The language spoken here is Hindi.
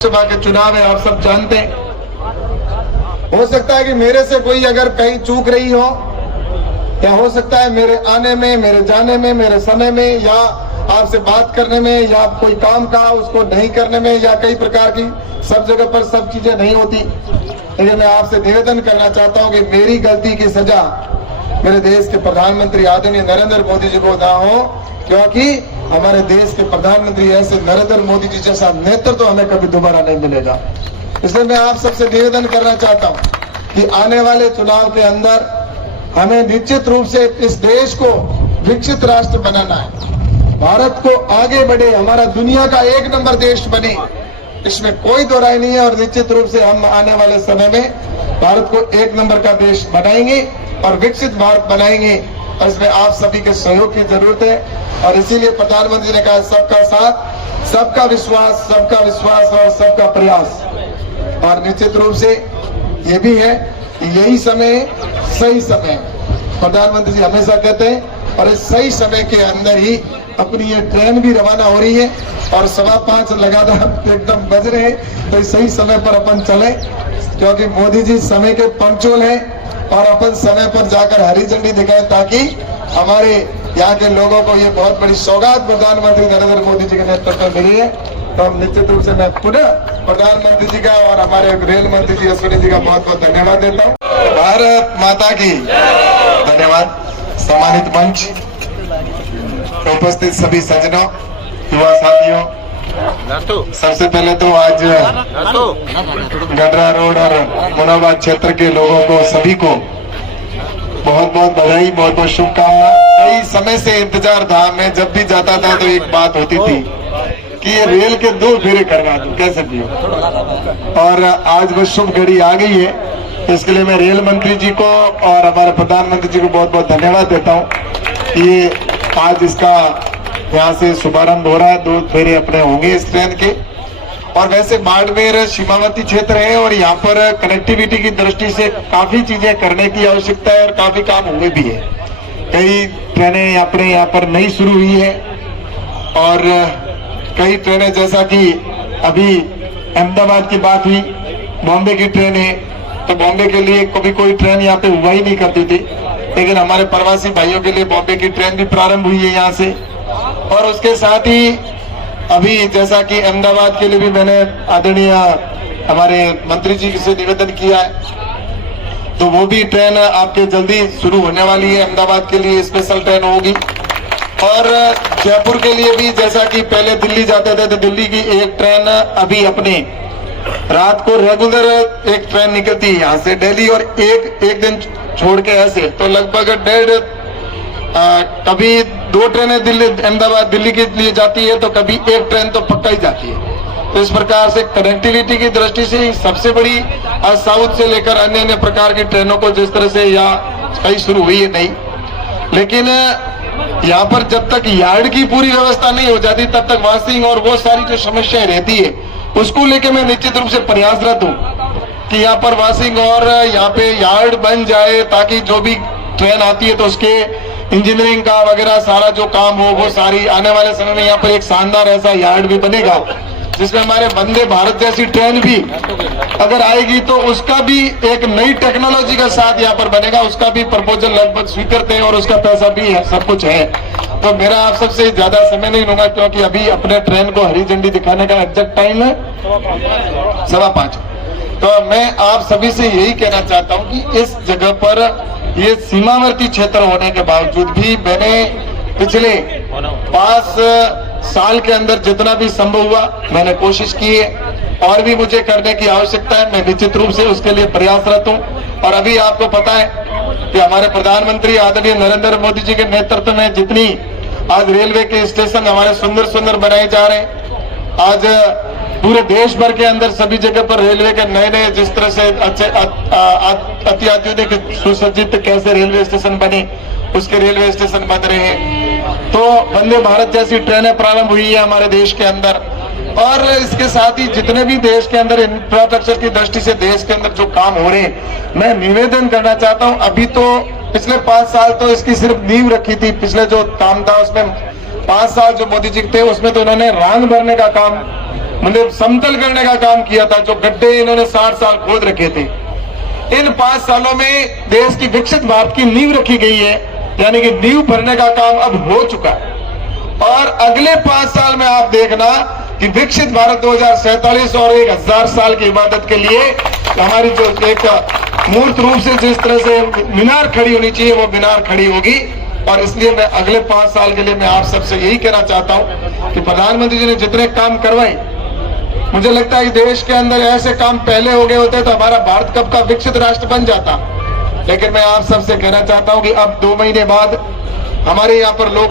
लोकसभा के चुनाव है, आप सब जानते हैं। हो सकता है कि मेरे से कोई अगर कहीं चूक रही हो, या हो सकता है मेरे आने में, मेरे जाने में, मेरे समय में, या आपसे बात करने में, या कोई काम का उसको नहीं करने में, या कई प्रकार की सब जगह पर सब चीजें नहीं होती। लेकिन मैं आपसे निवेदन करना चाहता हूं कि मेरी गलती की सजा मेरे देश के प्रधानमंत्री आदरणीय नरेंद्र मोदी जी को ना हो, क्योंकि हमारे देश के प्रधानमंत्री ऐसे नरेंद्र मोदी जी जैसा नेतृत्व तो हमें कभी दोबारा नहीं मिलेगा। इसलिए मैं आप सबसे निवेदन करना चाहता हूं कि आने वाले चुनाव के अंदर हमें निश्चित रूप से इस देश को विकसित राष्ट्र बनाना है, भारत को आगे बढ़े, हमारा दुनिया का एक नंबर देश बने, इसमें कोई दो राय नहीं है। और निश्चित रूप से हम आने वाले समय में भारत को एक नंबर का देश बनाएंगे और विकसित भारत बनाएंगे। और इसमें आप सभी के सहयोग की जरूरत है। और इसीलिए प्रधानमंत्री ने कहा सबका साथ, सबका विश्वास और सबका प्रयास। और निश्चित रूप से ये भी है कि यही समय सही समय, प्रधानमंत्री जी हमेशा कहते हैं, और इस सही समय के अंदर ही अपनी ये ट्रेन भी रवाना हो रही है और 5:15 लगातार एकदम बज रहे हैं। तो इस सही समय पर अपन चले, क्योंकि मोदी जी समय के पंक्चुअल हैं और अपन समय पर जाकर हरी झंडी दिखाएं, ताकि हमारे यहाँ के लोगों को ये बहुत बड़ी सौगात प्रधानमंत्री नरेंद्र मोदी जी के नेतृत्व में मिली है। तो हम निश्चित रूप से मैं पुनः प्रधानमंत्री जी का और हमारे रेल मंत्री जी अश्विनी जी का बहुत बहुत धन्यवाद देता हूँ। भारत माता की धन्यवाद। सम्मानित मंच, उपस्थित सभी सज्जनों, युवा साथियों, सबसे पहले तो आज गडरा रोड और मुनाबाद क्षेत्र के लोगों को, सभी को बहुत बहुत बधाई, बहुत बहुत शुभकामना। कई समय से इंतजार था, मैं जब भी जाता था तो एक बात होती थी कि ये रेल के 2 फेरे करवा दूं, कैसे भी हो। और आज वो शुभ घड़ी आ गई है। इसके लिए मैं रेल मंत्री जी को और हमारे प्रधानमंत्री जी को बहुत बहुत धन्यवाद देता हूँ। ये आज इसका यहाँ से शुभारंभ हो रहा है, 2 फेरे अपने होंगे इस ट्रेन के। और वैसे बाड़मेर सीमावर्ती क्षेत्र है और यहाँ पर कनेक्टिविटी की दृष्टि से काफी चीजें करने की आवश्यकता है और काफी काम हुए भी है। कई ट्रेनें अपने यहाँ पर नई शुरू हुई है और कई ट्रेनें, जैसा कि अभी अहमदाबाद की बात हुई, बॉम्बे की ट्रेन है, तो बॉम्बे के लिए कभी कोई ट्रेन यहाँ पे हुआ ही नहीं करती थी, लेकिन हमारे प्रवासी भाइयों के लिए बॉम्बे की ट्रेन भी प्रारंभ हुई है यहाँ से। और उसके साथ ही अभी जैसा कि अहमदाबाद के लिए भी मैंने आदरणीय हमारे मंत्री जी से निवेदन किया है, तो वो भी ट्रेन आपके जल्दी शुरू होने वाली है। अहमदाबाद के लिए स्पेशल ट्रेन होगी। और जयपुर के लिए भी, जैसा कि पहले दिल्ली जाते थे तो दिल्ली की एक ट्रेन अभी अपने रात को रेगुलर एक ट्रेन निकलती है यहाँ से दिल्ली, और एक दिन छोड़ के ऐसे, तो लगभग कभी 2 ट्रेनें दिल्ली अहमदाबाद दिल्ली के लिए जाती है, तो कभी एक ट्रेन तो पक्का ही जाती है। तो इस प्रकार से कनेक्टिविटी की दृष्टि से सबसे बड़ी आज साउथ से लेकर अन्य प्रकार की ट्रेनों को जिस तरह से यहाँ कई शुरू हुई है नहीं, लेकिन यहाँ पर जब तक यार्ड की पूरी व्यवस्था नहीं हो जाती तब तक वाशिंग और वो सारी जो समस्याएं रहती है उसको लेके मैं निश्चित रूप से प्रयासरत हूँ कि यहाँ पर वाशिंग और यहाँ पे यार्ड बन जाए, ताकि जो भी ट्रेन आती है तो उसके इंजीनियरिंग का वगैरह सारा जो काम हो वो सारी आने वाले समय में यहाँ पर एक शानदार ऐसा यार्ड भी बनेगा, जिसमें हमारे वंदे भारत जैसी ट्रेन भी अगर आएगी तो उसका भी एक नई टेक्नोलॉजी का साथ यहाँ पर बनेगा। उसका भी प्रपोजल लगभग स्वीकृत है और उसका पैसा भी है, सब कुछ है। तो मेरा आप सबसे ज्यादा समय नहीं लूंगा, क्योंकि अभी अपने ट्रेन को हरी झंडी दिखाने का एग्जैक्ट टाइम है 5:15। तो मैं आप सभी से यही कहना चाहता हूँ कि इस जगह पर ये सीमावर्ती क्षेत्र होने के बावजूद भी मैंने पिछले 5 साल के अंदर जितना भी संभव हुआ मैंने कोशिश की है, और भी मुझे करने की आवश्यकता है। मैं निश्चित रूप से उसके लिए प्रयासरत हूँ। और अभी आपको पता है कि हमारे प्रधानमंत्री आदरणीय नरेंद्र मोदी जी के नेतृत्व में जितनी आज रेलवे के स्टेशन हमारे सुंदर सुंदर बनाए जा रहे हैं, आज पूरे देश भर के अंदर सभी जगह पर रेलवे के नए नए जिस तरह से अच्छे अति आधुनिक सुसज्जित कैसे रेलवे स्टेशन बने, उसके रेलवे स्टेशन बन रहे हैं। तो वंदे भारत जैसी ट्रेनें प्रारंभ हुई है हमारे देश के अंदर। और इसके साथ ही जितने भी देश के अंदर इंफ्रास्ट्रक्चर की दृष्टि से देश के अंदर जो काम हो रहे हैं, मैं निवेदन करना चाहता हूं। अभी तो पिछले 5 साल तो इसकी सिर्फ नींव रखी थी, पिछले जो काम था उसमें 5 साल जो मोदी जी थे उसमें तो उन्होंने रांग भरने का काम मतलब समतल करने का काम किया था, जो गड्ढे इन्होंने 60 साल खोद रखे थे। इन 5 सालों में देश की विकसित भारत की नींव रखी गई है, यानी कि नींव भरने का काम अब हो चुका है। और अगले 5 साल में आप देखना कि विकसित भारत 2047 और 1000 साल की इबादत के लिए हमारी जो एक मूर्त रूप से जिस तरह से मीनार खड़ी होनी चाहिए वो मीनार खड़ी होगी। और इसलिए मैं अगले 5 साल के लिए मैं आप सबसे यही कहना चाहता हूं कि प्रधानमंत्री जी ने जितने काम करवाए, मुझे लगता है कि देश के अंदर ऐसे काम पहले हो गए होते तो हमारा भारत कब का विकसित राष्ट्र बन जाता। लेकिन मैं आप सबसे कहना चाहता हूं कि अब 2 महीने बाद हमारे यहाँ पर लोग